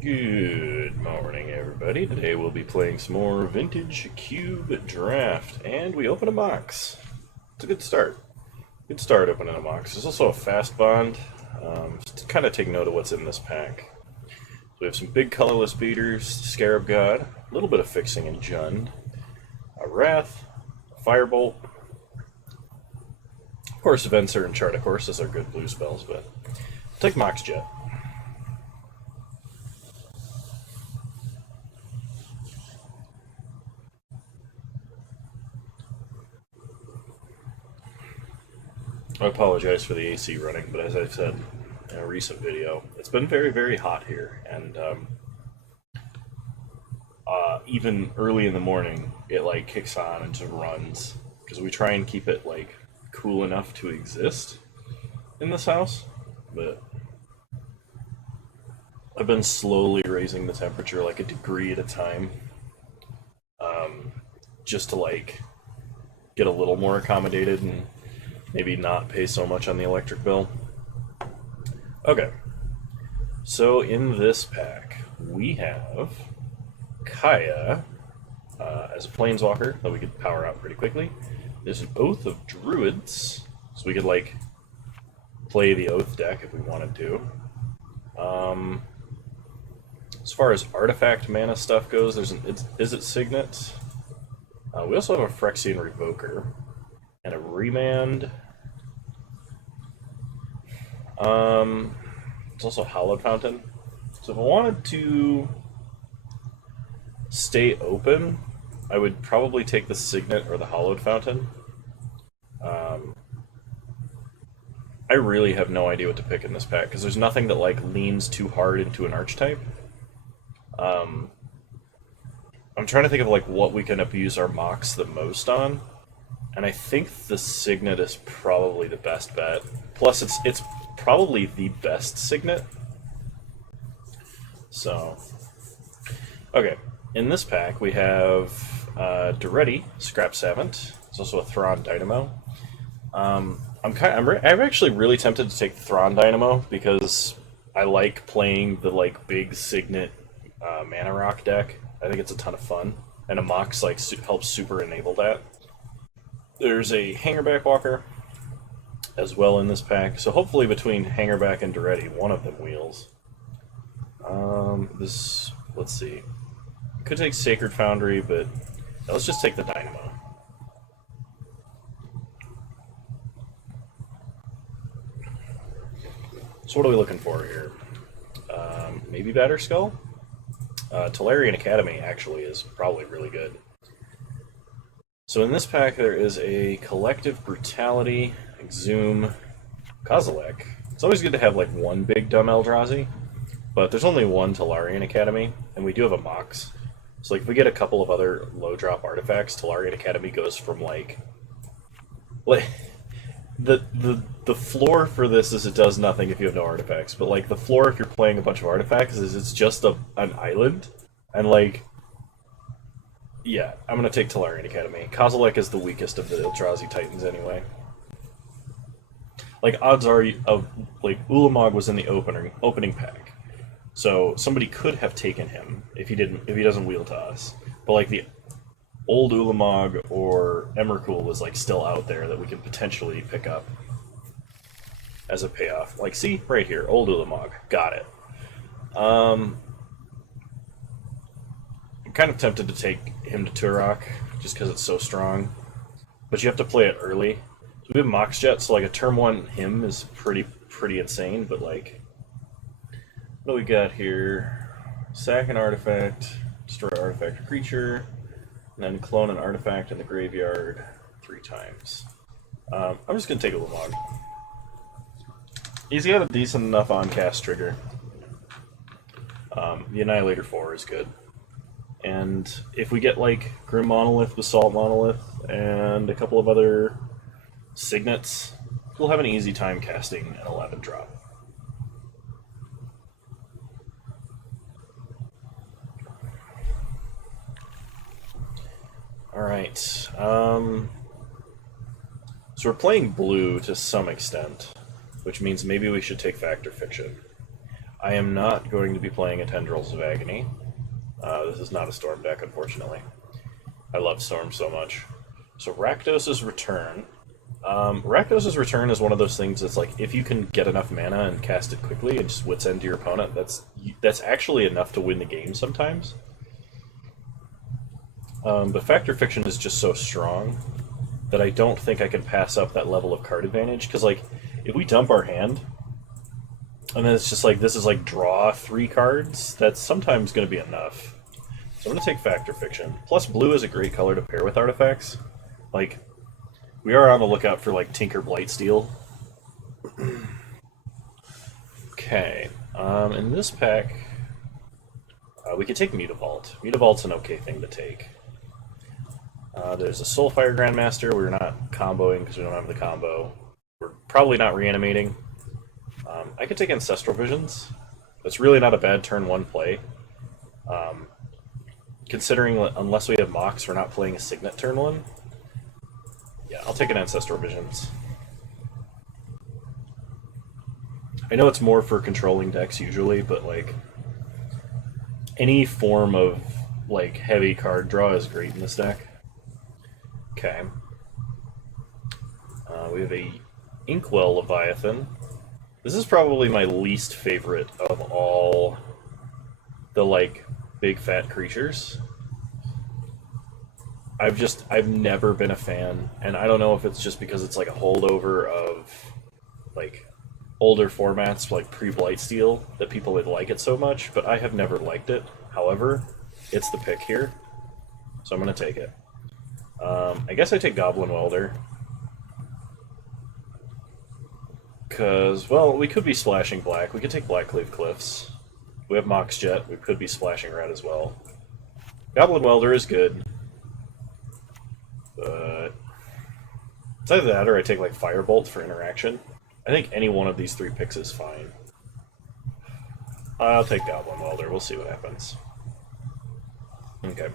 Good morning, everybody. Today we'll be playing some more Vintage Cube Draft, and we open a box. It's a good start. Good start opening a box. There's also a fast bond. Just to kind of take note of what's in this pack. So we have some big colorless beaters, Scarab God, a little bit of fixing and Jund, a Wrath, a Firebolt. Of course, Venser and Chart, of course, those are good blue spells, but I'll take Mox Jet. I apologize for the AC running, but as I said in a recent video, it's been very, very hot here, and even early in the morning, it like kicks on and just runs because we try and keep it like cool enough to exist in this house, but I've been slowly raising the temperature like a degree at a time, just to like get a little more accommodated and maybe not pay so much on the electric bill. Okay, so in this pack, we have Kaya as a planeswalker that we could power out pretty quickly. There's an Oath of Druids, so we could like play the Oath deck if we wanted to. As far as artifact mana stuff goes, there's an Is It Signet. We also have a Phyrexian Revoker and a Remand. It's also Hallowed Fountain. So if I wanted to stay open, I would probably take the Signet or the Hallowed Fountain. I really have no idea what to pick in this pack because there's nothing that like leans too hard into an archetype. I'm trying to think of like what we can abuse our Mox the most on, and I think the Signet is probably the best bet. Plus, it's probably the best Signet. So, okay, in this pack we have Duretti, Scrap Savant. There's also a Thrawn Dynamo. I'm actually really tempted to take the Thrawn Dynamo because I like playing the like big Signet Mana Rock deck. I think it's a ton of fun, and a Mox like helps super enable that. There's a Hangerback Walker as well in this pack, so hopefully between Hangerback and Duretti, one of them wheels. Let's see. Could take Sacred Foundry, but let's just take the Dynamo. So what are we looking for here? Maybe Batterskull? Tolarian Academy actually is probably really good. So in this pack there is a Collective Brutality, Exhume, Kozilek. It's always good to have like one big dumb Eldrazi, but there's only one Tolarian Academy, and we do have a Mox. So like if we get a couple of other low drop artifacts, Tolarian Academy goes from like the floor for this is it does nothing if you have no artifacts, but like the floor if you're playing a bunch of artifacts is it's just an island, and like yeah, I'm gonna take Tolarian Academy. Kozilek is the weakest of the Eldrazi Titans anyway. Like odds are, like Ulamog was in the opening pack, so somebody could have taken him if he doesn't wheel to us. But like the old Ulamog or Emrakul was like still out there that we could potentially pick up as a payoff. Like see right here, old Ulamog, got it. I'm kind of tempted to take him to Turok just because it's so strong, but you have to play it early. So we have Mox Jet, so like a turn one him is pretty insane. But like, what do we got here? Sack an artifact, destroy artifact or creature, and then clone an artifact in the graveyard 3 times. I'm just gonna take a Ulamog. He's got a decent enough on-cast trigger. The Annihilator 4 is good. And if we get like Grim Monolith, Basalt Monolith, and a couple of other Signets, we'll have an easy time casting an 11 drop. Alright, so we're playing blue to some extent, which means maybe we should take Fact or Fiction. I am not going to be playing a Tendrils of Agony. This is not a Storm deck, unfortunately. I love Storm so much. So Rakdos' Return. Rakdos' Return is one of those things that's like, if you can get enough mana and cast it quickly and just Wits End to your opponent, that's actually enough to win the game sometimes. But Fact or Fiction is just so strong that I don't think I can pass up that level of card advantage, because like, if we dump our hand, and then it's just like, this is like draw 3 cards, that's sometimes going to be enough. So I'm going to take Fact or Fiction. Plus blue is a great color to pair with artifacts. Like, we are on the lookout for like Tinker Blightsteel. Okay, in this pack, we could take Mutavault. Mutavault's an okay thing to take. There's a Soulfire Grandmaster. We're not comboing because we don't have the combo. We're probably not reanimating. I could take Ancestral Visions. That's really not a bad turn 1 play. Considering unless we have Mox, we're not playing a Signet turn 1. Yeah, I'll take an Ancestral Visions. I know it's more for controlling decks usually, but like, any form of like heavy card draw is great in this deck. Okay. We have a Inkwell Leviathan. This is probably my least favorite of all the like big fat creatures. I've never been a fan, and I don't know if it's just because it's like a holdover of like older formats like pre-Blightsteel that people would like it so much, but I have never liked it. However, it's the pick here, so I'm gonna take it. I guess I take Goblin Welder. Because, well, we could be splashing black. We could take Blackcleave Cliffs. We have Mox Jet. We could be splashing red as well. Goblin Welder is good. But it's either that or I take like Firebolt for interaction. I think any one of these 3 picks is fine. I'll take Goblin Welder. We'll see what happens. Okay.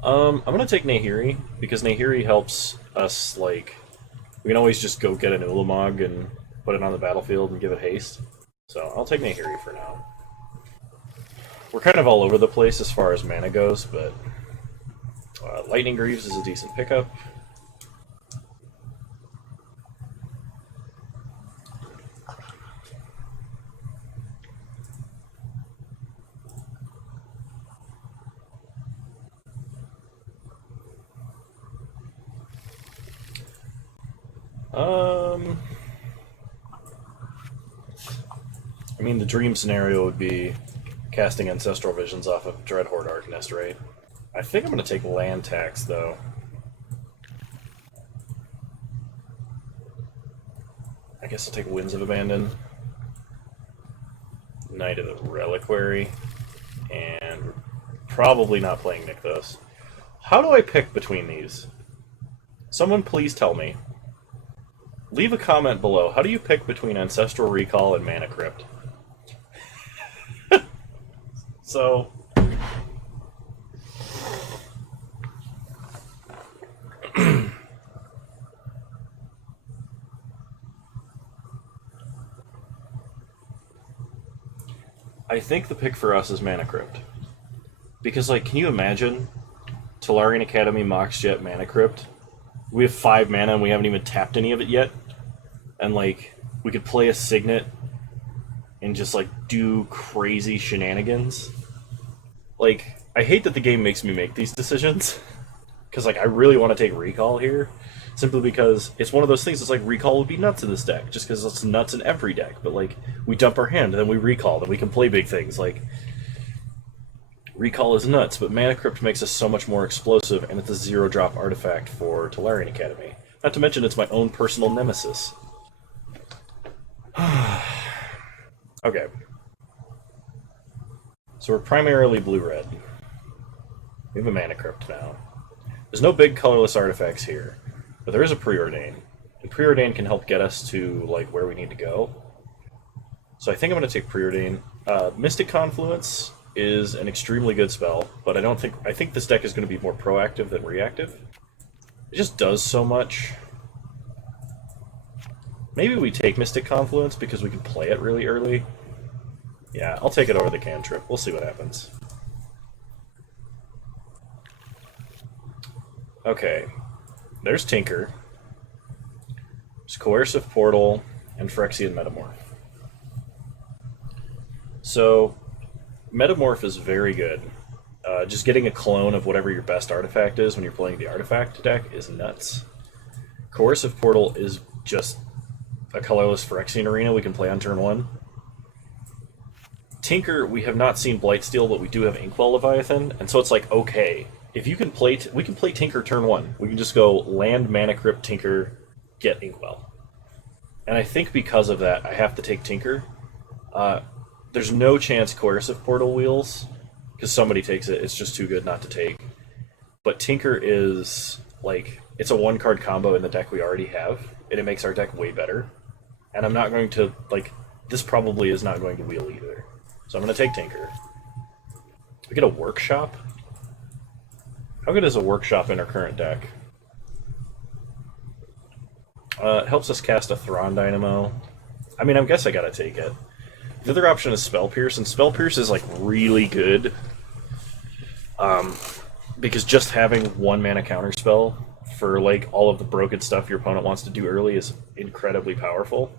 I'm going to take Nahiri, because Nahiri helps us, like, we can always just go get an Ulamog and put it on the battlefield and give it haste. So I'll take Nahiri for now. We're kind of all over the place as far as mana goes, but Lightning Greaves is a decent pickup. I mean, the dream scenario would be casting Ancestral Visions off of Dreadhorde Arcanist, right? I think I'm going to take Land Tax, though. I guess I'll take Winds of Abandon, Knight of the Reliquary, and we're probably not playing Nykthos. How do I pick between these? Someone please tell me. Leave a comment below. How do you pick between Ancestral Recall and Mana Crypt? So, I think the pick for us is Mana Crypt. Because, like, can you imagine Tolarian Academy, Mox Jet, Mana Crypt? We have 5 mana and we haven't even tapped any of it yet. And, like, we could play a Signet and just, like, do crazy shenanigans. Like, I hate that the game makes me make these decisions. Because, like, I really want to take Recall here. Simply because it's one of those things that's like, Recall would be nuts in this deck. Just because it's nuts in every deck. But, like, we dump our hand, and then we Recall, then we can play big things. Like, Recall is nuts, but Mana Crypt makes us so much more explosive, and it's a 0-drop artifact for Tolarian Academy. Not to mention, it's my own personal nemesis. Okay. So we're primarily blue-red. We have a Mana Crypt now. There's no big colorless artifacts here, but there is a Preordain. And Preordain can help get us to, like, where we need to go. So I think I'm going to take Preordain. Mystic Confluence is an extremely good spell, but I think this deck is going to be more proactive than reactive. It just does so much. Maybe we take Mystic Confluence because we can play it really early. Yeah, I'll take it over the cantrip. We'll see what happens. Okay, there's Tinker. There's Coercive Portal and Phyrexian Metamorph. So, Metamorph is very good. Just getting a clone of whatever your best artifact is when you're playing the artifact deck is nuts. Coercive Portal is just a colorless Phyrexian Arena we can play on turn 1. Tinker, we have not seen Blightsteel, but we do have Inkwell Leviathan, and so it's like, okay, if you can play, we can play Tinker turn 1. We can just go land, Mana Crypt, Tinker, get Inkwell. And I think because of that, I have to take Tinker. There's no chance Coercive Portal wheels, because somebody takes it. It's just too good not to take. But Tinker is, like, it's a one-card combo in the deck we already have, and it makes our deck way better. And I'm not going to, like, this probably is not going to wheel either. So I'm going to take Tinker. We get a Workshop? How good is a Workshop in our current deck? It helps us cast a Thrawn Dynamo. I mean, I guess I gotta take it. The other option is Spell Pierce, and Spell Pierce is, like, really good. Because just having 1 mana counterspell for, like, all of the broken stuff your opponent wants to do early is incredibly powerful.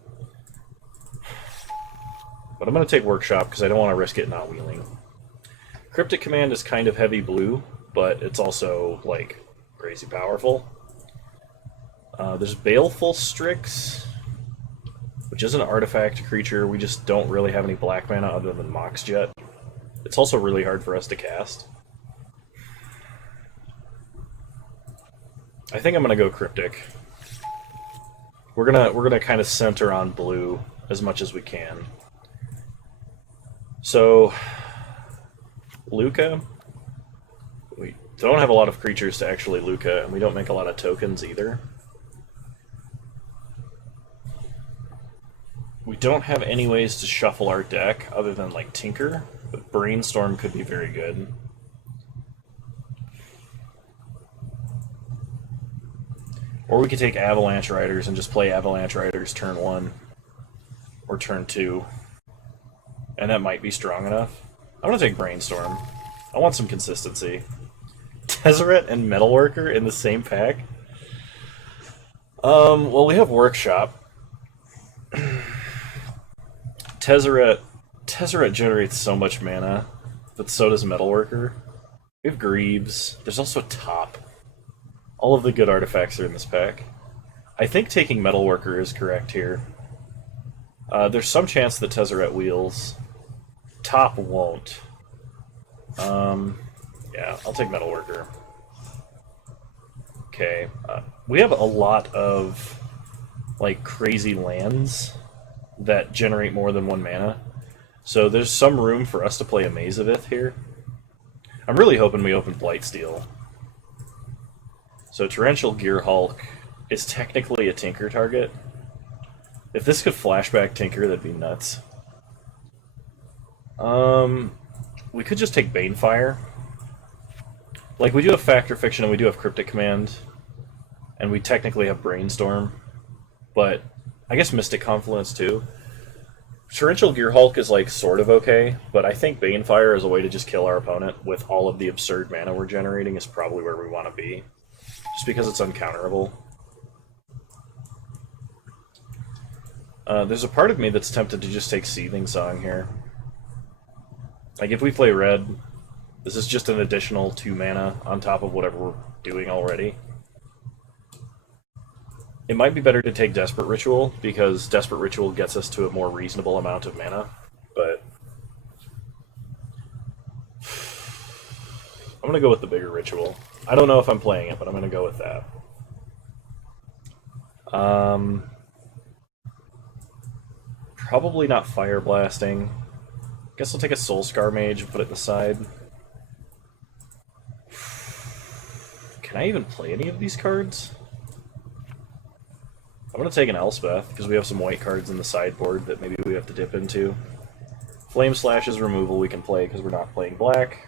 But I'm going to take Workshop because I don't want to risk it not wheeling. Cryptic Command is kind of heavy blue, but it's also, like, crazy powerful. There's Baleful Strix, which is an artifact creature. We just don't really have any black mana other than Mox Jet. It's also really hard for us to cast. I think I'm gonna go Cryptic. We're gonna kind of center on blue as much as we can. So, Luca. We don't have a lot of creatures to actually Luca, and we don't make a lot of tokens either. We don't have any ways to shuffle our deck other than, like, Tinker, but Brainstorm could be very good. Or we could take Avalanche Riders and just play Avalanche Riders turn 1 or turn 2. And that might be strong enough. I'm going to take Brainstorm. I want some consistency. Tezzeret and Metalworker in the same pack? Well, we have Workshop. Tezzeret generates so much mana, but so does Metalworker. We have Greaves. There's also Top. All of the good artifacts are in this pack. I think taking Metalworker is correct here. There's some chance that Tezzeret wheels. Top won't. Yeah, I'll take Metalworker. Okay. We have a lot of, like, crazy lands that generate more than 1 mana. So there's some room for us to play a Mazavith here. I'm really hoping we open Blightsteel. So Torrential Gearhulk is technically a Tinker target. If this could flashback Tinker, that'd be nuts. We could just take Banefire. Like, we do have Fact or Fiction and we do have Cryptic Command. And we technically have Brainstorm. But I guess Mystic Confluence too. Torrential Gearhulk is, like, sort of okay, but I think Banefire as a way to just kill our opponent with all of the absurd mana we're generating is probably where we want to be. Just because it's uncounterable. There's a part of me that's tempted to just take Seething Song here. Like, if we play red, this is just an additional 2 mana on top of whatever we're doing already. It might be better to take Desperate Ritual, because Desperate Ritual gets us to a more reasonable amount of mana, but I'm going to go with the bigger Ritual. I don't know if I'm playing it, but I'm going to go with that. Probably not Fire Blasting. Guess I'll take a Soulscar Mage and put it in the side. Can I even play any of these cards? I'm going to take an Elspeth, because we have some white cards in the sideboard that maybe we have to dip into. Flame Slash is removal we can play because we're not playing black.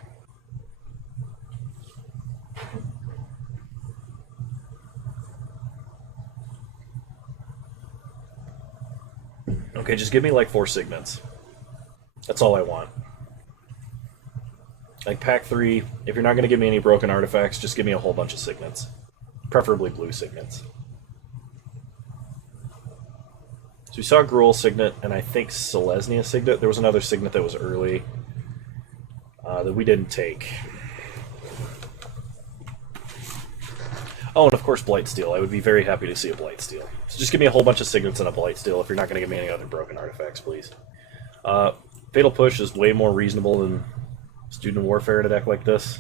Okay, just give me like 4 Signets. That's all I want. Like pack 3, if you're not going to give me any broken artifacts, just give me a whole bunch of signets. Preferably blue signets. So we saw Gruul Signet, and I think Selesnya Signet. There was another Signet that was early that we didn't take. Oh, and of course Blightsteel. I would be very happy to see a Blightsteel. So just give me a whole bunch of Signets and a Blightsteel if you're not going to give me any other broken artifacts, please. Fatal Push is way more reasonable than Student Warfare in a deck like this.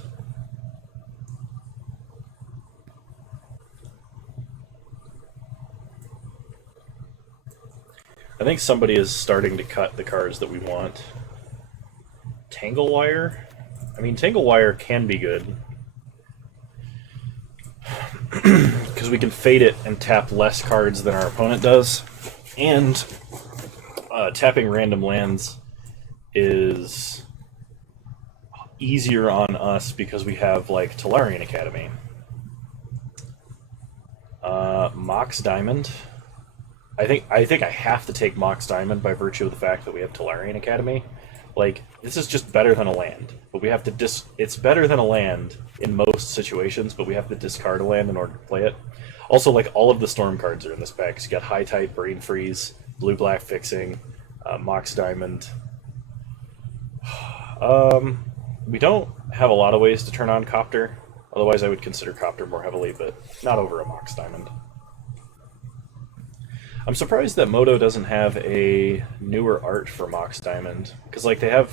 I think somebody is starting to cut the cards that we want. Tangle Wire? I mean, Tangle Wire can be good. Because we can fade it and tap less cards than our opponent does. And tapping random lands is easier on us because we have, like, Tolarian Academy. Mox Diamond. I think I have to take Mox Diamond by virtue of the fact that we have Tolarian Academy. Like, this is just better than a land, but we have to it's better than a land in most situations, but we have to discard a land in order to play it. Also, like, all of the Storm cards are in this pack. So you got High Tide, Brain Freeze, Blue-Black Fixing, Mox Diamond. We don't have a lot of ways to turn on Copter. Otherwise, I would consider Copter more heavily, but not over a Mox Diamond. I'm surprised that Moto doesn't have a newer art for Mox Diamond, because, like, they have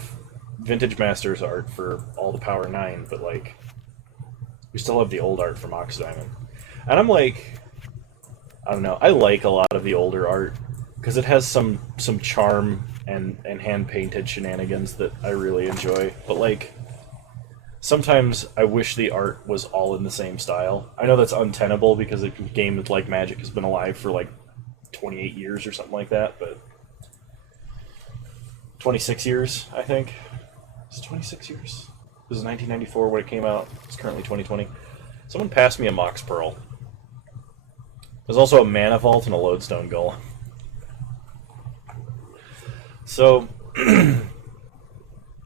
Vintage Masters art for all the Power 9, but, like, we still have the old art for Mox Diamond. And I'm like, I don't know, I like a lot of the older art, because it has some charm and hand-painted shenanigans that I really enjoy, but, like, sometimes I wish the art was all in the same style. I know that's untenable, because a game like Magic has been alive for, like, 28 years or something like that, but 26 years, I think. Is it 26 years? This is 1994 when it came out. It's currently 2020. Someone passed me a Mox Pearl. There's also a Mana Vault and a Lodestone Golem. So, I'm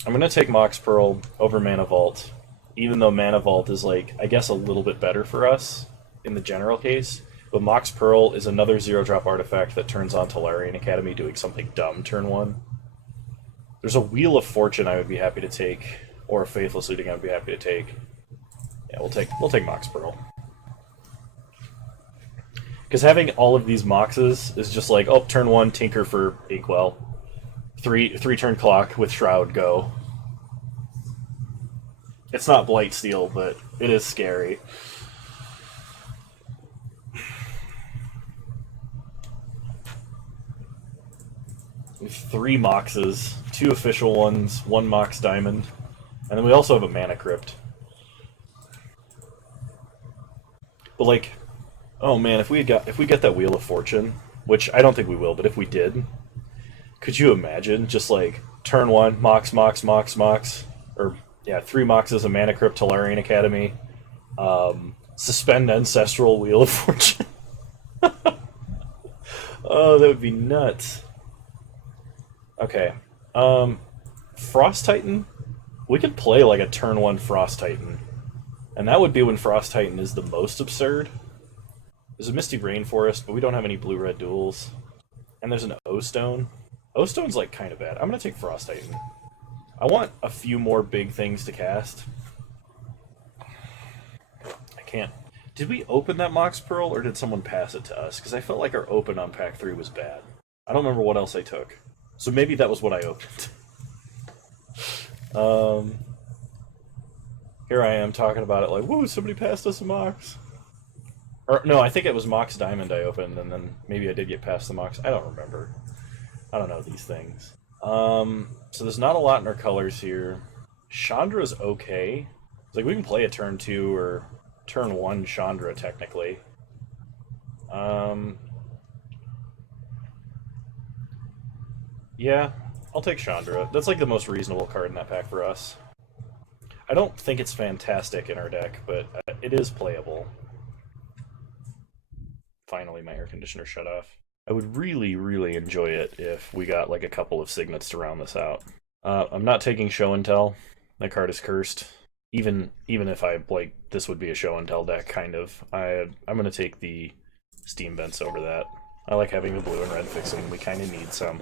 going to take Mox Pearl over Mana Vault, even though Mana Vault is, like, I guess a little bit better for us in the general case. But Mox Pearl is another 0-drop artifact that turns on Tolarian Academy doing something dumb turn 1. There's a Wheel of Fortune I would be happy to take, or a Faithless Looting I would be happy to take. Yeah, we'll take Mox Pearl. Because having all of these Moxes is just like, oh, turn 1, Tinker for Inkwell. 3-turn clock with Shroud, go. It's not Blightsteel, but it is scary. We have 3 Moxes, 2 official ones, 1 Mox Diamond, and then we also have a Mana Crypt. But, like, oh man, if we get that Wheel of Fortune, which I don't think we will, but if we did, could you imagine just, like, turn 1, Mox, Mox, Mox, Mox, or yeah, 3 Moxes, a Mana Crypt, Tolarian Academy, suspend Ancestral, Wheel of Fortune. Oh, that would be nuts. Okay. Frost Titan? We could play like a turn 1 Frost Titan. And that would be when Frost Titan is the most absurd. There's a Misty Rainforest, but we don't have any blue-red duels. And there's an O-Stone. O-Stone's, like, kind of bad. I'm gonna take Frost Titan. I want a few more big things to cast. I can't. Did we open that Mox Pearl, or did someone pass it to us? Because I felt like our open on Pack 3 was bad. I don't remember what else I took. So maybe that was what I opened. Here I am talking about it like, whoa, somebody passed us a Mox. Or, no, I think it was Mox Diamond I opened, and then maybe I did get past the Mox. I don't remember. I don't know these things. So there's not a lot in our colors here. Chandra's okay. It's like we can play a turn 2 or turn 1 Chandra, technically. Yeah, I'll take Chandra. That's like the most reasonable card in that pack for us. I don't think it's fantastic in our deck, but it is playable. Finally, my air conditioner shut off. I would really, really enjoy it if we got like a couple of signets to round this out. I'm not taking Show and Tell. That card is cursed. Even if I like this would be a Show and Tell deck, kind of. I'm gonna take the Steam Vents over that. I like having the blue and red fixing. We kind of need some.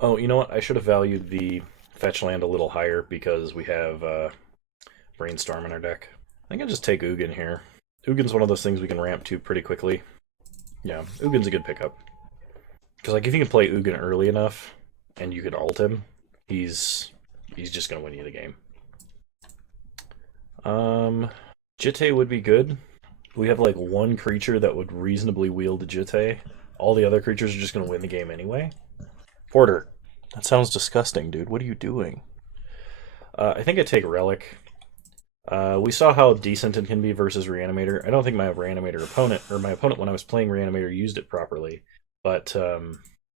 Oh, you know what? I should have valued the fetch land a little higher because we have Brainstorm in our deck. I think I'll just take Ugin here. Ugin's one of those things we can ramp to pretty quickly. Yeah, Ugin's a good pickup. Because like if you can play Ugin early enough and you can ult him, he's just gonna win you the game. Jitte would be good. We have like one creature that would reasonably wield Jitte. All the other creatures are just gonna win the game anyway. Porter, that sounds disgusting, dude. What are you doing? I think I take Relic. We saw how decent it can be versus Reanimator. I don't think my Reanimator opponent, or my opponent when I was playing Reanimator, used it properly. But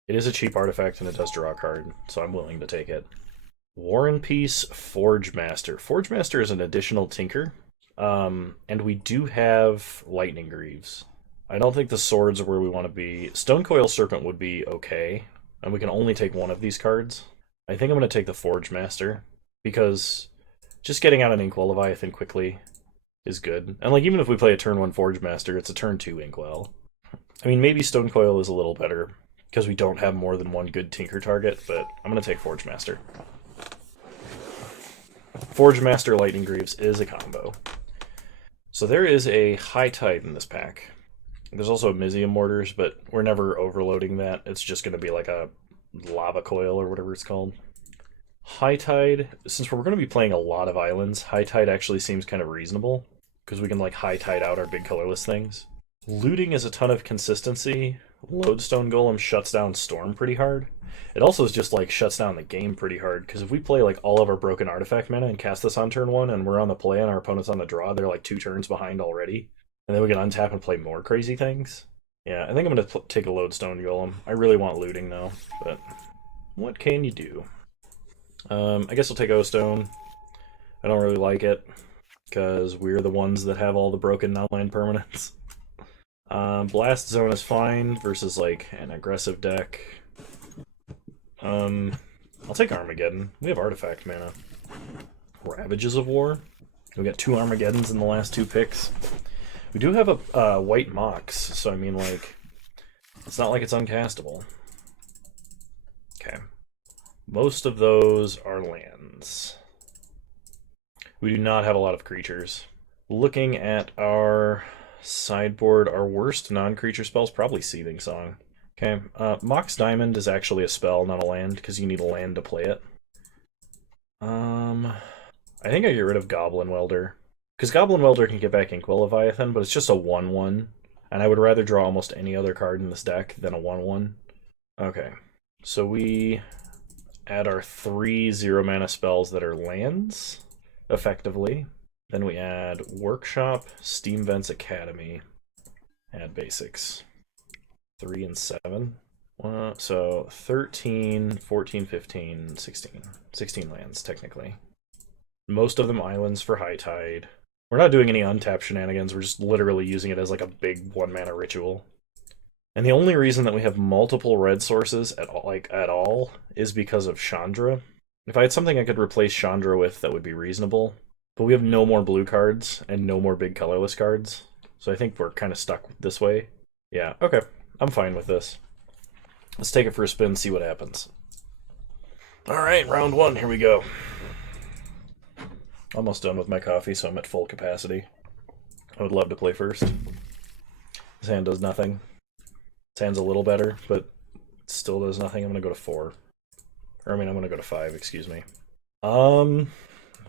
it is a cheap artifact and it does draw a card, so I'm willing to take it. War and Peace, Forge Master. Forge Master is an additional Tinker, and we do have Lightning Greaves. I don't think the swords are where we want to be. Stonecoil Serpent would be okay, and we can only take one of these cards. I think I'm going to take the Forge Master, because just getting out an Inkwell Leviathan quickly is good. And like even if we play a turn 1 Forge Master, it's a turn 2 Inkwell. I mean, maybe Stonecoil is a little better, because we don't have more than one good Tinker target, but I'm going to take Forge Master. Forge Master Lightning Greaves is a combo. So there is a High Tide in this pack. There's also a Mizium Mortars, but we're never overloading that. It's just going to be like a Lava Coil or whatever it's called. High Tide, since we're going to be playing a lot of islands, High Tide actually seems kind of reasonable, because we can like High Tide out our big colorless things. Looting is a ton of consistency. Lodestone Golem shuts down Storm pretty hard. It also is just like shuts down the game pretty hard, because if we play like all of our broken artifact mana and cast this on turn 1 and we're on the play and our opponent's on the draw, they're like 2 turns behind already. And then we can untap and play more crazy things. Yeah, I think I'm going to take a Lodestone Golem. I really want looting though, but what can you do? I guess I'll take O-Stone. I don't really like it, because we're the ones that have all the broken non-land permanents. Blast Zone is fine versus like an aggressive deck. I'll take Armageddon. We have artifact mana. Ravages of War. We got 2 Armageddons in the last 2 picks. We do have a white Mox, so I mean like, it's not like it's uncastable. Okay. Most of those are lands. We do not have a lot of creatures. Looking at our sideboard, our worst non-creature spells probably Seething Song. Okay, Mox Diamond is actually a spell, not a land, because you need a land to play it. I think I get rid of Goblin Welder, because Goblin Welder can get back Inkwell Leviathan, but it's just a 1/1, and I would rather draw almost any other card in this deck than a 1/1. Okay, so we add our 3 0-mana spells that are lands, effectively. Then we add Workshop, Steam Vents Academy, add basics. 3 and 7. So 13, 14, 15, 16. 16 lands, technically. Most of them islands for High Tide. We're not doing any untapped shenanigans, we're just literally using it as like a big 1-mana ritual. And the only reason that we have multiple red sources at all is because of Chandra. If I had something I could replace Chandra with, that would be reasonable. But we have no more blue cards and no more big colorless cards. So I think we're kind of stuck this way. Yeah, okay. I'm fine with this. Let's take it for a spin, see what happens. Alright, round 1, here we go. Almost done with my coffee, so I'm at full capacity. I would love to play first. This hand does nothing. This hand's a little better, but it still does nothing. I'm going to go to 4. Or, I mean, I'm going to go to 5, excuse me.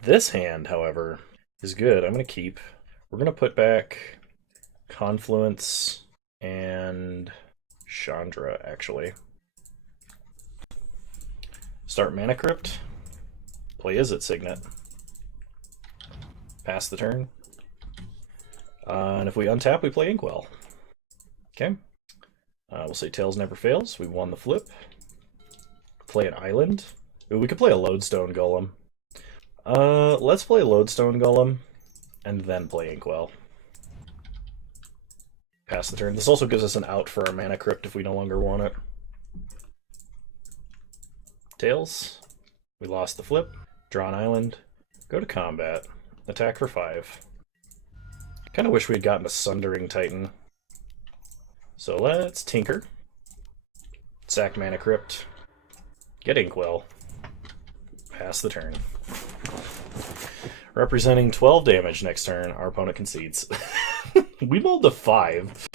This hand, however, is good. I'm going to keep. We're going to put back Confluence and Chandra, actually. Start Mana Crypt. Play Izzet Signet. Pass the turn. And if we untap, we play Inkwell. Okay. We'll say Tails Never Fails. We won the flip. Play an island. Ooh, we could play a Lodestone Golem. Let's play Lodestone Golem, and then play Inkwell. Pass the turn. This also gives us an out for our mana crypt if we no longer want it. Tails. We lost the flip. Draw an island. Go to combat. Attack for 5. Kind of wish we'd gotten a Sundering Titan. So let's tinker. Sack mana crypt. Get Inkwell. Pass the turn. Representing 12 damage next turn, our opponent concedes. We mulled a 5.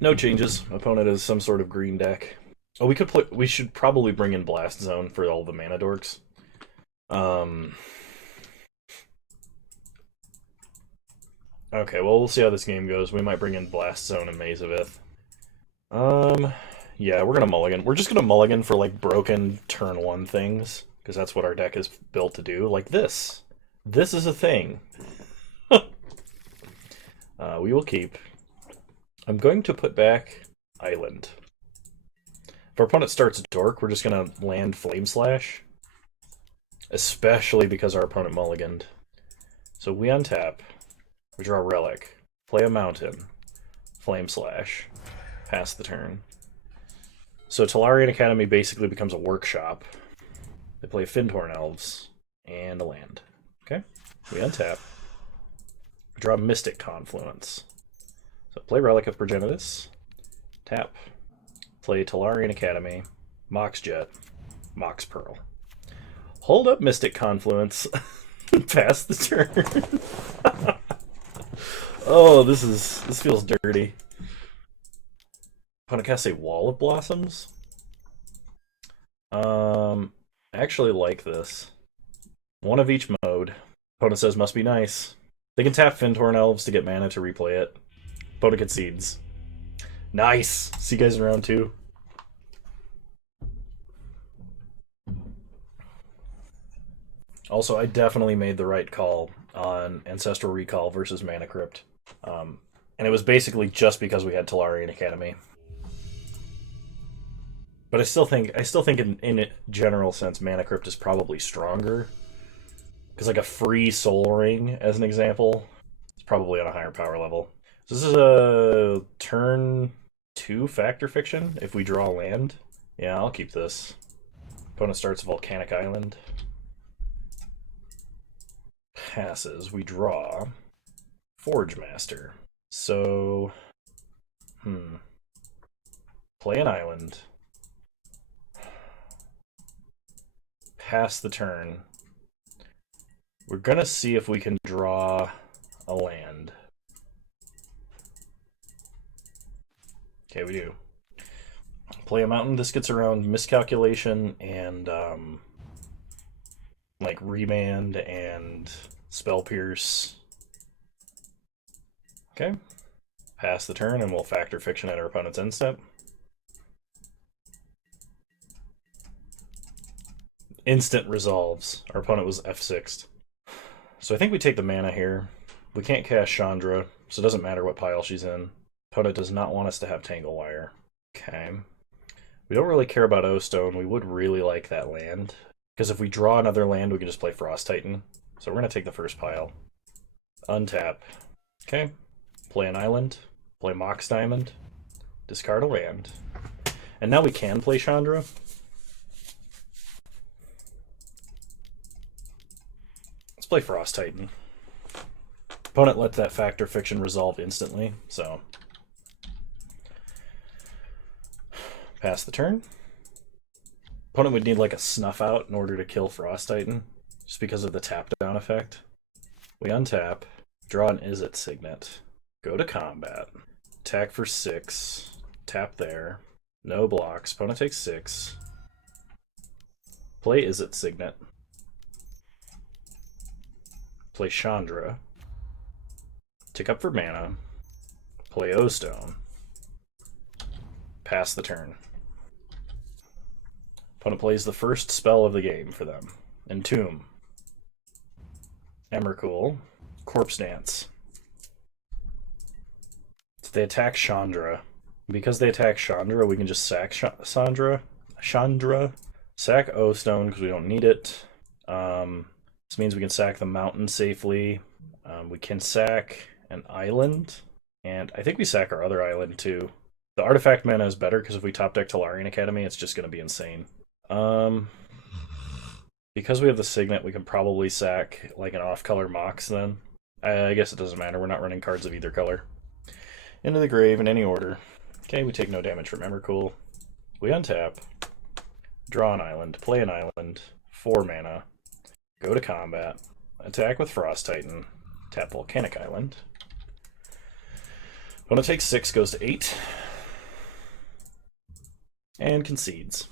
No changes. Opponent is some sort of green deck. Oh, we should probably bring in Blast Zone for all the mana dorks. Okay, well, we'll see how this game goes. We might bring in Blast Zone and Maze of Ith. Yeah, we're gonna mulligan. We're just gonna mulligan for, like, broken turn 1 things, because that's what our deck is built to do. Like this. This is a thing. We will keep. I'm going to put back Island. If our opponent starts Dork, we're just gonna land Flame Slash. Especially because our opponent mulliganed. So we untap. We draw Relic. Play a Mountain. Flame Slash. Pass the turn. So Tolarian Academy basically becomes a workshop. They play Findhorn Elves and a land. Okay? We untap. We draw Mystic Confluence. So play Relic of Progenitus. Tap. Play Tolarian Academy. Mox Jet. Mox Pearl. Hold up Mystic Confluence. Pass the turn. Oh, this feels dirty. Opponent casts a Wall of Blossoms. I actually like this. One of each mode. Opponent says must be nice. They can tap Findhorn Elves to get mana to replay it. Opponent concedes. Nice! See you guys in round 2. Also, I definitely made the right call on Ancestral Recall versus Mana Crypt. And it was basically just because we had Tolarian Academy. But I still think in a general sense, Mana Crypt is probably stronger. Because like a free Soul Ring, as an example, is probably on a higher power level. So this is a turn 2 Factor Fiction, if we draw land. Yeah, I'll keep this. Opponent starts Volcanic Island. Passes, we draw Forge Master. So, play an island. Pass the turn. We're gonna see if we can draw a land. Okay, we do. Play a mountain. This gets around Miscalculation and like Remand and Spell Pierce. Okay. Pass the turn and we'll Factor Fiction at our opponent's end step. Instant resolves. Our opponent was F6'd. So I think we take the mana here. We can't cast Chandra, so it doesn't matter what pile she's in. Opponent does not want us to have Tangle Wire. Okay. We don't really care about O-Stone. We would really like that land. Because if we draw another land, we can just play Frost Titan. So we're going to take the first pile. Untap. Okay. Play an island. Play Mox Diamond. Discard a land. And now we can play Chandra. Let's play Frost Titan. Opponent lets that Factor Fiction resolve instantly, so... Pass the turn. Opponent would need like a Snuff Out in order to kill Frost Titan, just because of the tap down effect. We untap, draw an Izzet Signet, go to combat, attack for 6, tap there, no blocks, opponent takes 6, play Izzet Signet, play Chandra, tick up for mana, play O-Stone, pass the turn. Opponent plays the first spell of the game for them. Entomb. Emrakul. Corpse Dance. So they attack Chandra. Because they attack Chandra, we can just sack Chandra. Sack O-Stone because we don't need it. This means we can sack the mountain safely. We can sack an island, and I think we sack our other island too. The artifact mana is better because if we top deck Tolarian Academy, it's just going to be insane. Because we have the Signet, we can probably sack like an off-color Mox then. I guess it doesn't matter. We're not running cards of either color. Into the grave in any order. Okay, we take no damage from Emrakul. We untap. Draw an island. Play an island. 4 mana. Go to combat. Attack with Frost Titan. Tap Volcanic Island. Opponent takes 6, goes to 8. And concedes.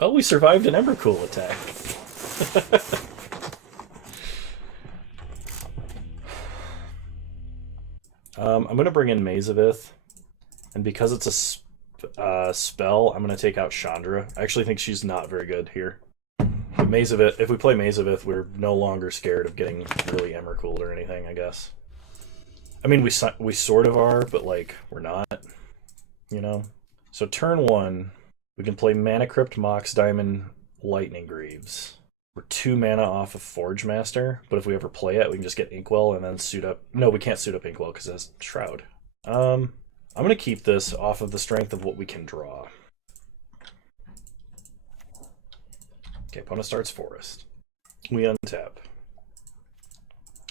Oh, we survived an Emrakul attack. I'm going to bring in Maze of Ith, and because it's a spell, I'm going to take out Chandra. I actually think she's not very good here. Maze of Ith, if we play Maze of Ith, we're no longer scared of getting really Emrakul or anything, I guess. I mean, we sort of are, but like, we're not, you know? So turn 1, we can play Mana Crypt, Mox Diamond, Lightning Greaves. We're 2 mana off of Forge Master, but if we ever play it, we can just get Inkwell and then suit up. No, we can't suit up Inkwell because that's Shroud. I'm going to keep this off of the strength of what we can draw. Okay, opponent starts Forest. We untap.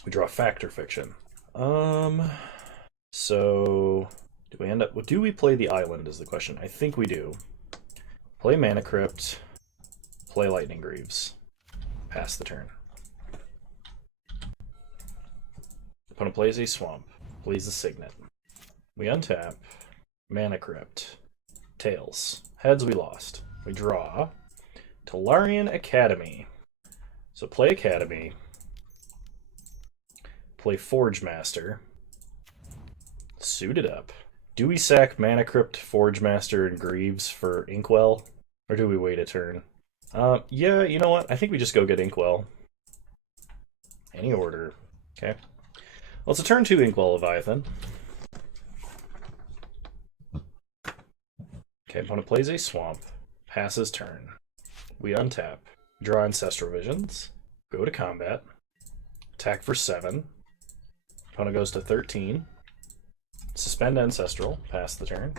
We draw Factor Fiction. So do we end up? Do we play the island? Is the question. I think we do. Play Mana Crypt. Play Lightning Greaves. Pass the turn. Opponent plays a Swamp. Plays a Signet. We untap. Mana Crypt. Tails. Heads, we lost. We draw. Tolarian Academy. So play Academy. Play Forge Master. Suit it up. Do we sack Mana Crypt, Forge Master, and Greaves for Inkwell? Or do we wait a turn? Yeah, you know what? I think we just go get Inkwell. Any order. Okay. Well, it's a turn 2 Inkwell Leviathan. Okay, opponent plays a Swamp. Passes turn. We untap. Draw Ancestral Visions. Go to combat. Attack for 7. Opponent goes to 13. Suspend Ancestral. Pass the turn.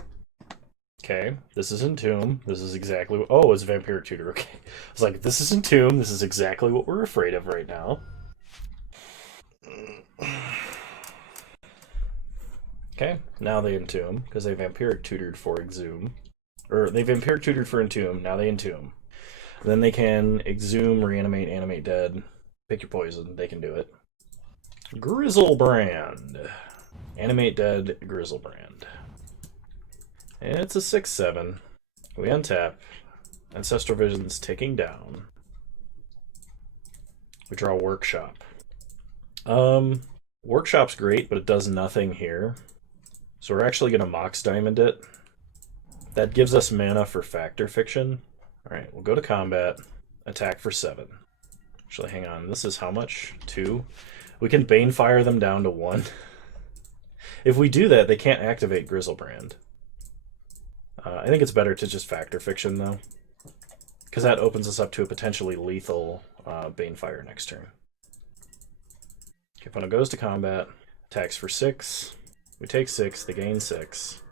Okay, this is Entomb. This is exactly what... Oh, it's Vampiric Tutor. Okay. I was like, this is Entomb. This is exactly what we're afraid of right now. Okay, now they Entomb, because they Vampiric Tutored for Exhume. Or, they Vampiric Tutored for Entomb, now they Entomb. Then they can Exhume, Reanimate, Animate Dead. Pick your poison, they can do it. Grizzlebrand. Animate Dead, Grizzlebrand. It's a 6/7. We untap. Ancestral Vision's ticking down. We draw Workshop. Workshop's great, but it does nothing here. So we're actually going to Mox Diamond it. That gives us mana for Factor Fiction. Alright, we'll go to combat. Attack for 7. Actually, hang on. This is how much? 2? We can Banefire them down to 1. If we do that, they can't activate Grizzlebrand. I think it's better to just Factor Fiction, though. Because that opens us up to a potentially lethal Banefire next turn. Okay, opponent goes to combat. Attacks for 6. We take 6, they gain 6.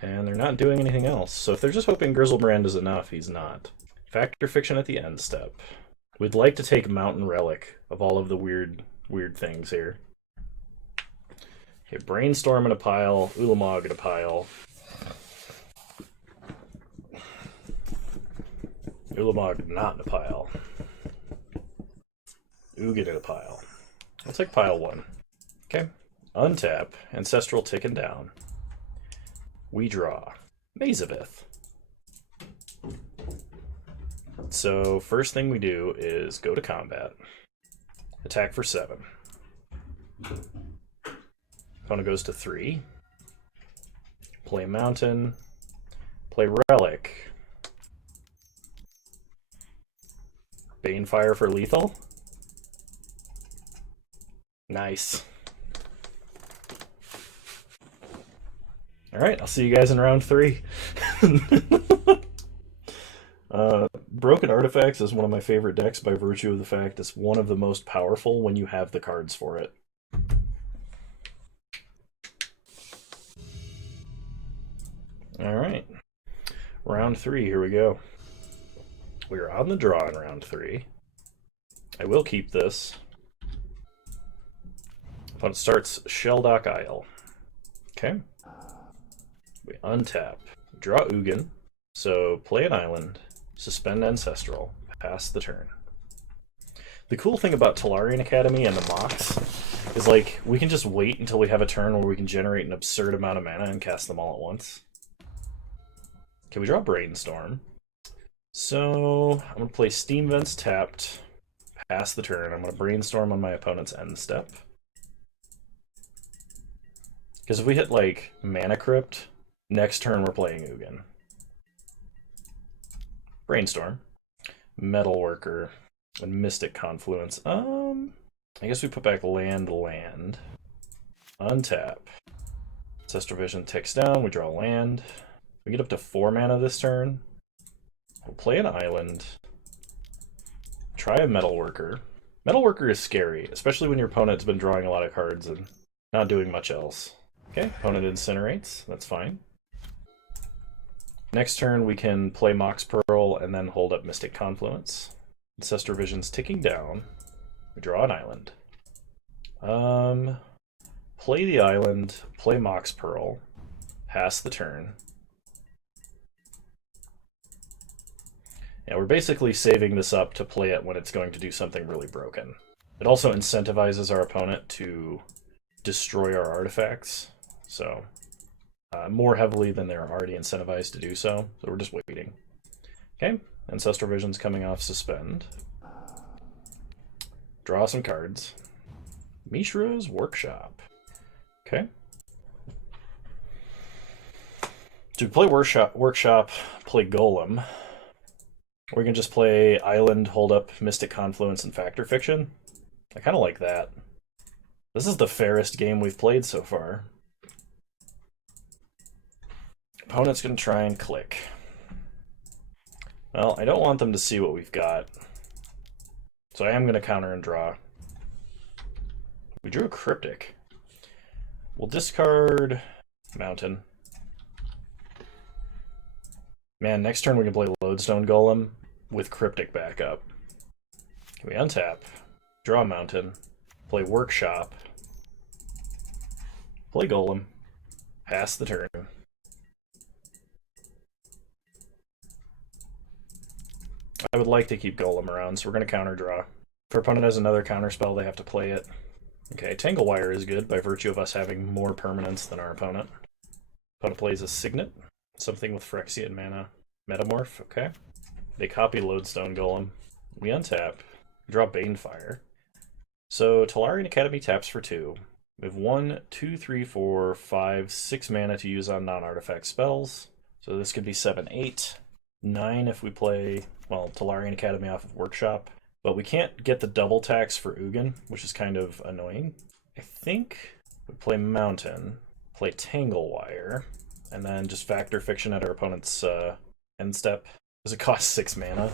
And they're not doing anything else. So if they're just hoping Grizzlebrand is enough, he's not. Factor Fiction at the end step. We'd like to take Mountain Relic of all of the weird things here. Okay, Brainstorm in a pile, Ulamog in a pile. Ulamog not in a pile. Ugin in a pile. I'll take pile 1. Okay. Untap. Ancestral ticking down. We draw. Maze of Ith. So first thing we do is go to combat. Attack for 7. Opponent goes to 3. Play Mountain. Play Relic. Banefire for lethal. Nice. Alright, I'll see you guys in round 3. Broken Artifacts is one of my favorite decks by virtue of the fact it's one of the most powerful when you have the cards for it. Alright. Round 3, here we go. We're on the draw in round 3. I will keep this. Opponent starts Shelldock Isle. Okay. We untap. Draw Ugin. So play an island. Suspend Ancestral. Pass the turn. The cool thing about Tolarian Academy and the Mox is, like, we can just wait until we have a turn where we can generate an absurd amount of mana and cast them all at once. Okay, we draw Brainstorm. So I'm going to play Steam Vents tapped. Pass the turn. I'm going to Brainstorm on my opponent's end step. Because if we hit, like, Mana Crypt, next turn we're playing Ugin. Brainstorm. Metalworker. And Mystic Confluence. I guess we put back land. Untap. Ancestral Vision ticks down, we draw land. We get up to 4 mana this turn. We'll play an island. Try a Metalworker. Metalworker is scary, especially when your opponent's been drawing a lot of cards and not doing much else. Okay, opponent incinerates, that's fine. Next turn we can play Mox Pearl and then hold up Mystic Confluence. Ancestral Vision's ticking down. We draw an island. Play the island, play Mox Pearl, pass the turn. Yeah, we're basically saving this up to play it when it's going to do something really broken. It also incentivizes our opponent to destroy our artifacts, so more heavily than they're already incentivized to do so. So we're just waiting. Okay, Ancestral Vision's coming off Suspend. Draw some cards. Mishra's Workshop. Okay. So we play Workshop, play Golem. Or we can just play Island, hold up Mystic Confluence, and Factor Fiction. I kind of like that. This is the fairest game we've played so far. Opponent's going to try and click. Well, I don't want them to see what we've got. So I am going to counter and draw. We drew a Cryptic. We'll discard Mountain. Man, next turn we can play Lodestone Golem with Cryptic backup. We untap, draw Mountain, play Workshop, play Golem, pass the turn. I would like to keep Golem around, so we're going to counter draw. If our opponent has another counter spell, they have to play it. Okay, Tangle Wire is good by virtue of us having more permanence than our opponent. Opponent plays a Signet, something with Phyrexian mana. Metamorph, okay. They copy Lodestone Golem. We untap, draw Banefire. So Tolarian Academy taps for 2. We have 1, 2, 3, 4, 5, 6 mana to use on non-artifact spells. So this could be 7, 8, 9 if we play, well, Tolarian Academy off of Workshop. But we can't get the double tax for Ugin, which is kind of annoying. I think we play Mountain, play Tangle Wire, and then just Factor Fiction at our opponent's end step. Does it cost 6 mana?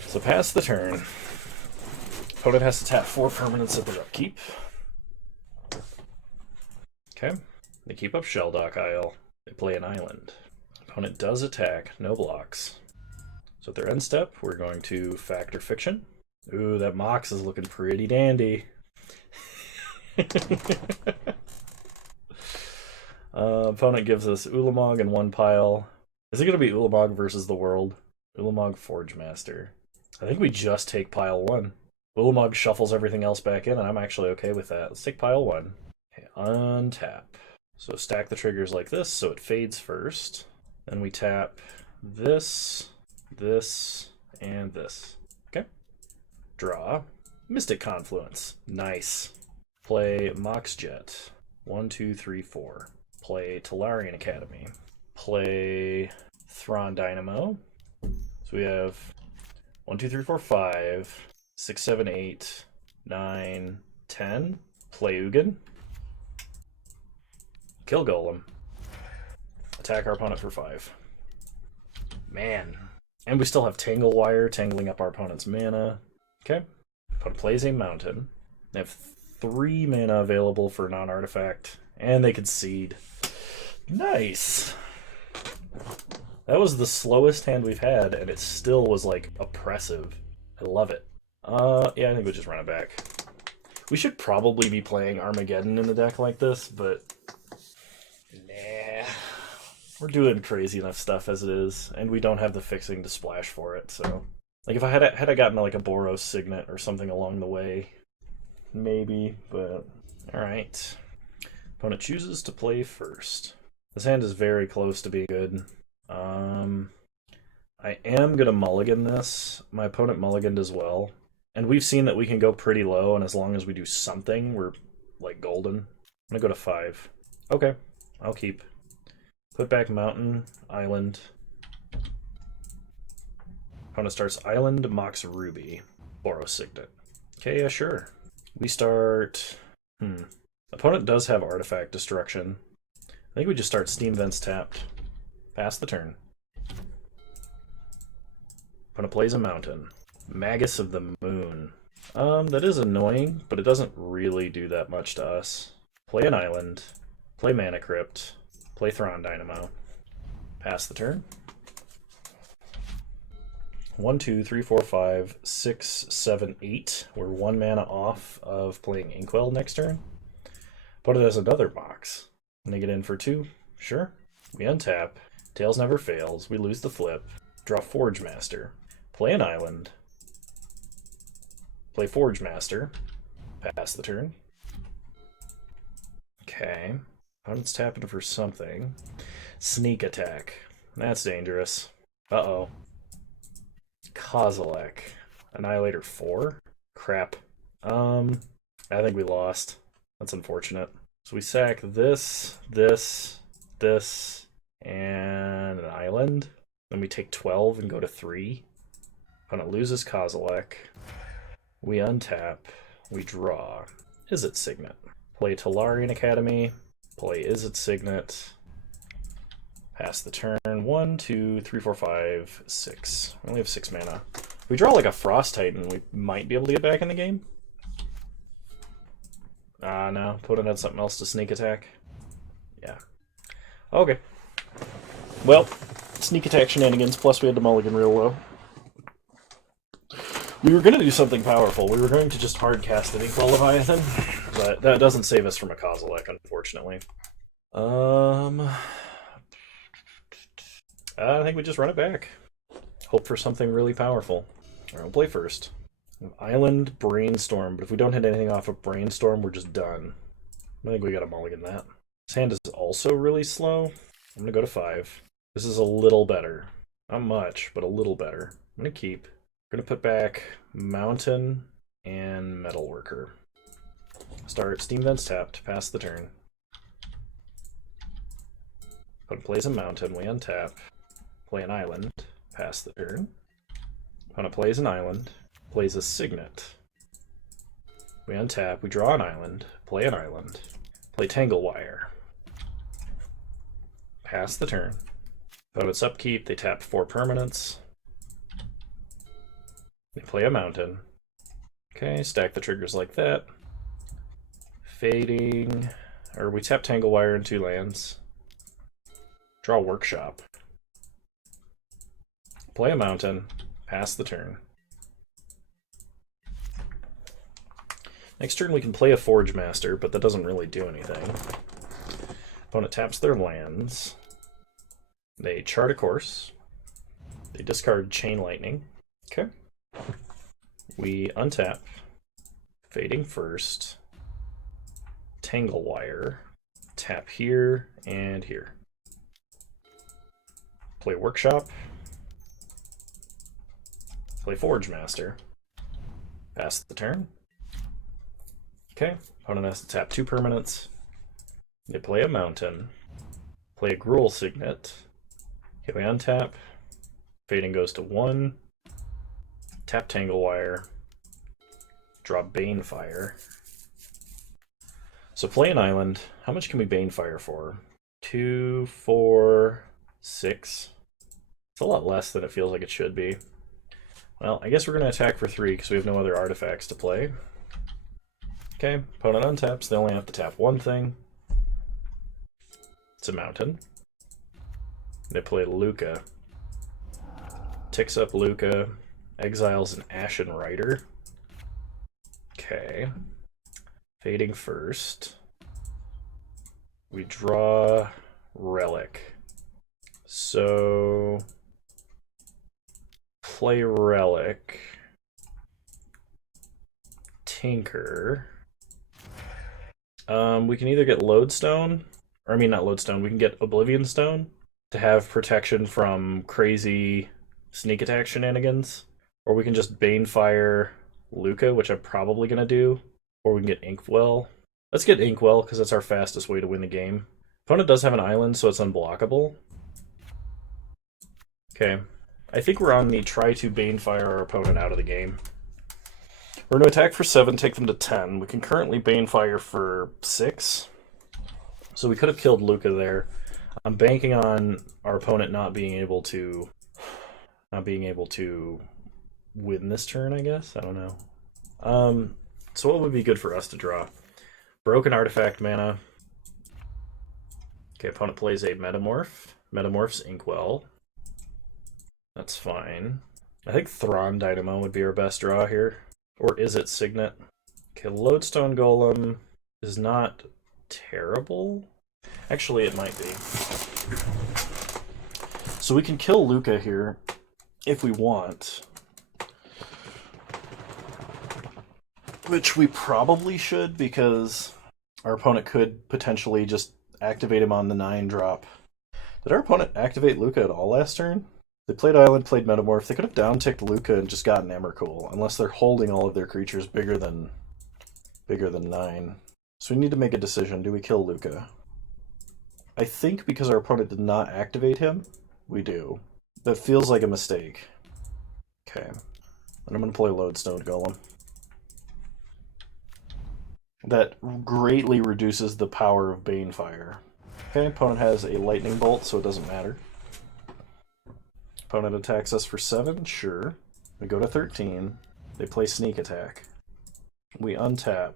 So pass the turn. Opponent has to tap 4 permanents at their upkeep. Okay. They keep up Shelldock Isle. They play an island. Opponent does attack, no blocks. So at their end step, we're going to Factor Fiction. Ooh, that Mox is looking pretty dandy. Opponent gives us Ulamog in 1 pile. Is it going to be Ulamog versus the world? Ulamog Forge Master. I think we just take pile 1. Ulamog shuffles everything else back in, and I'm actually okay with that. Let's take pile 1. Okay, untap. So stack the triggers like this, so it fades first. Then we tap this, this, and this. Okay. Draw. Mystic Confluence. Nice. Play Mox Jet. 1, 2, 3, 4. Play Tolarian Academy. Play Thrawn Dynamo. So we have 1, 2, 3, 4, 5, 6, 7, 8, 9, 10. Play Ugin. Kill Golem. Attack our opponent for 5. Man, And we still have Tangle Wire, tangling up our opponent's mana. Okay. Opponent plays a mountain. They have 3 mana available for non-artifact, and they concede. Nice! That was the slowest hand we've had, and it still was, like, oppressive. I love it. Yeah, I think we'll just run it back. We should probably be playing Armageddon in a deck like this, but... nah. We're doing crazy enough stuff as it is, and we don't have the fixing to splash for it, so... Like, if I had gotten, like, a Boros Signet or something along the way, maybe, but... Alright. Opponent chooses to play first. This hand is very close to being good. I am going to mulligan this. My opponent mulliganed as well. And we've seen that we can go pretty low, and as long as we do something, we're, like, golden. I'm going to go to 5. Okay, I'll keep. Put back Mountain, Island. Opponent starts Island, Mox Ruby, Boros Signet. Okay, yeah, sure. We start... Opponent does have Artifact Destruction. I think we just start Steam Vents tapped. Pass the turn. Opponent plays a Mountain. Magus of the Moon. That is annoying, but it doesn't really do that much to us. Play an Island. Play Mana Crypt. Play Thrawn Dynamo. Pass the turn. 1, 2, 3, 4, 5, 6, 7, 8. We're 1 mana off of playing Inkwell next turn. Opponent has another box. When they get in for 2, sure. We untap. Tails never fails. We lose the flip. Draw Forge Master. Play an Island. Play Forge Master. Pass the turn. Okay. Opponent's tapping for something. Sneak Attack. That's dangerous. Uh-oh. Kozilek. Annihilator 4? Crap. I think we lost. That's unfortunate. So we sack this, and an Island. Then we take 12 and go to 3. Opponent loses Kozilek. We untap. We draw. Izzet Signet. Play Talarian Academy. Play Izzet Signet. Pass the turn. 1, 2, 3, 4, 5, 6. We only have 6 mana. If we draw like a Frost Titan, we might be able to get back in the game. No. Opponent had something else to sneak attack. Yeah. Okay. Well, sneak attack shenanigans, plus we had to mulligan real low. We were going to do something powerful. We were going to just hard cast an Inkwell Leviathan, but that doesn't save us from a Kozilek, unfortunately. I think we just run it back. Hope for something really powerful. Alright, we'll play first. Island, Brainstorm, but if we don't hit anything off of Brainstorm, we're just done. I think we gotta mulligan that. This hand is also really slow. I'm gonna go to 5. This is a little better. Not much, but a little better. I'm gonna keep. We're gonna put back Mountain and Metalworker. Start Steam Vents tapped, pass the turn. Opponent plays a Mountain, we untap. Play an Island, pass the turn. Opponent plays an Island, plays a Signet. We untap, we draw an Island, play an Island, play Tangle Wire. Pass the turn. Opponent's upkeep, they tap 4 permanents. They play a Mountain. Okay, stack the triggers like that. Fading, or we tap Tangle Wire in 2 lands. Draw Workshop. Play a Mountain, pass the turn. Next turn we can play a Forge Master, but that doesn't really do anything. Opponent taps their lands. They chart a course. They discard Chain Lightning. Okay. We untap. Fading first. Tangle Wire. Tap here and here. Play Workshop. Play Forge Master. Pass the turn. Okay, opponent has to tap 2 permanents. They play a Mountain. Play a Gruul Signet. Okay, we untap. Fading goes to 1. Tap Tangle Wire. Draw Banefire. So play an Island. How much can we Banefire for? 2, 4, 6. It's a lot less than it feels like it should be. Well, I guess we're going to attack for 3 because we have no other artifacts to play. Okay, opponent untaps. They only have to tap one thing. It's a mountain. They play Luca. Ticks up Luca. Exiles an Ashen Rider. Okay. Fading first. We draw Relic. So play Relic. Tinker. We can either get Lodestone, or I mean not Lodestone, we can get Oblivion Stone to have protection from crazy sneak attack shenanigans. Or we can just Banefire Luca, which I'm probably going to do. Or we can get Inkwell. Let's get Inkwell, because that's our fastest way to win the game. Opponent does have an island, so it's unblockable. Okay. I think we're on the try to Banefire our opponent out of the game. We're going to attack for 7, take them to 10. We can currently Banefire for 6. So we could have killed Luca there. I'm banking on our opponent not being able to win this turn, I guess? I don't know. So what would be good for us to draw? Broken Artifact mana. Okay, opponent plays a Metamorph. Metamorph's Inkwell. That's fine. I think Thrawn Dynamo would be our best draw here. Or is it Signet? Okay, Lodestone Golem is not terrible. Actually, it might be. So we can kill Luca here if we want. Which we probably should, because our opponent could potentially just activate him on the 9-drop. Did our opponent activate Luca at all last turn? They played Island, played Metamorph. They could have down-ticked Luca and just gotten Emrakul, unless they're holding all of their creatures bigger than 9. So we need to make a decision. Do we kill Luca? I think because our opponent did not activate him, we do. That feels like a mistake. Okay. And I'm going to play Lodestone Golem. That greatly reduces the power of Banefire. Okay, opponent has a Lightning Bolt, so it doesn't matter. Opponent attacks us for 7, sure. We go to 13. They play Sneak Attack. We untap.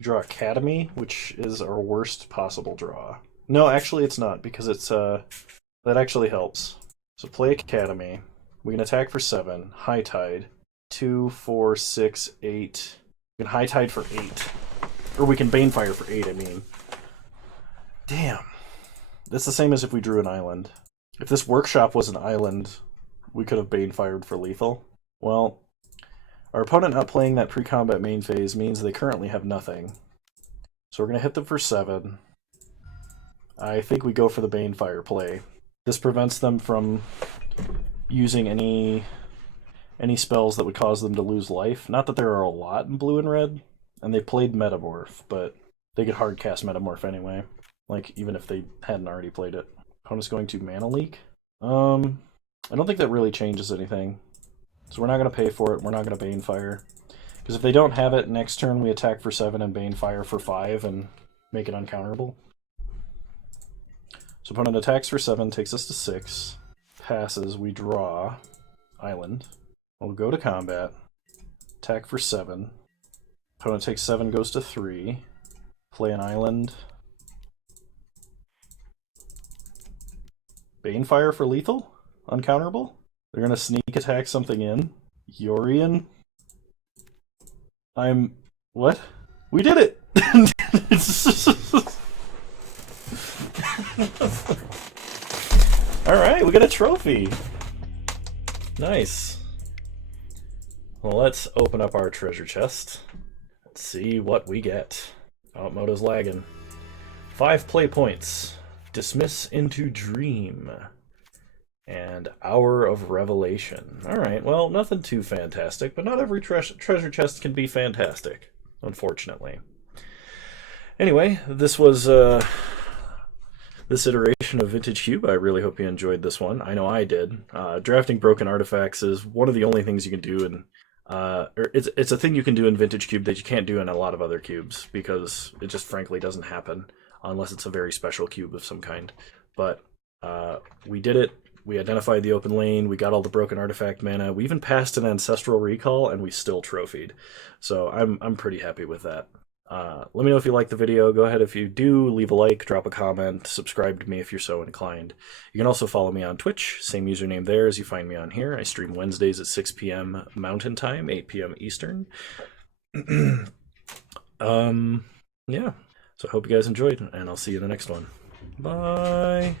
Draw Academy, which is our worst possible draw. No, actually it's not, because it's that actually helps. So play Academy. We can attack for 7. High Tide. 2, 4, 6, 8. We can High Tide for 8. Or we can Banefire for 8, I mean. Damn. That's the same as if we drew an island. If this workshop was an island, we could have Banefired for lethal. Well, our opponent not playing that pre-combat main phase means they currently have nothing. So we're going to hit them for 7. I think we go for the Banefire play. This prevents them from using any spells that would cause them to lose life. Not that there are a lot in blue and red, and they played Metamorph, but they could hardcast Metamorph anyway. Like, even if they hadn't already played it. Opponent's going to Mana Leak. I don't think that really changes anything. So we're not going to pay for it. We're not going to Banefire. Because if they don't have it, next turn we attack for 7 and Banefire for 5 and make it uncounterable. So opponent attacks for 7, takes us to 6. Passes, we draw Island. We'll go to combat. Attack for 7. Opponent takes 7, goes to 3. Play an Island. Banefire for lethal? Uncounterable? They're going to sneak attack something in. Yorion? What? We did it! Alright, we got a trophy! Nice. Well, let's open up our treasure chest. Let's see what we get. Oh, Moto's lagging. 5 play points. Dismiss into Dream. And Hour of Revelation. Alright, well, nothing too fantastic, but not every treasure chest can be fantastic, unfortunately. Anyway, this was this iteration of Vintage Cube. I really hope you enjoyed this one. I know I did. Drafting broken artifacts is one of the only things you can do in... it's a thing you can do in Vintage Cube that you can't do in a lot of other cubes, because it just frankly doesn't happen unless it's a very special cube of some kind. But we did it. we identified the open lane, we got all the broken artifact mana, we even passed an ancestral recall, and we still trophied. So I'm pretty happy with that. Let me know if you like the video. Go ahead if you do, leave a like, drop a comment, subscribe to me if you're so inclined. You can also follow me on Twitch, same username there as you find me on here. I stream Wednesdays at 6 p.m. Mountain Time, 8 p.m. Eastern. Yeah. So I hope you guys enjoyed, and I'll see you in the next one. Bye.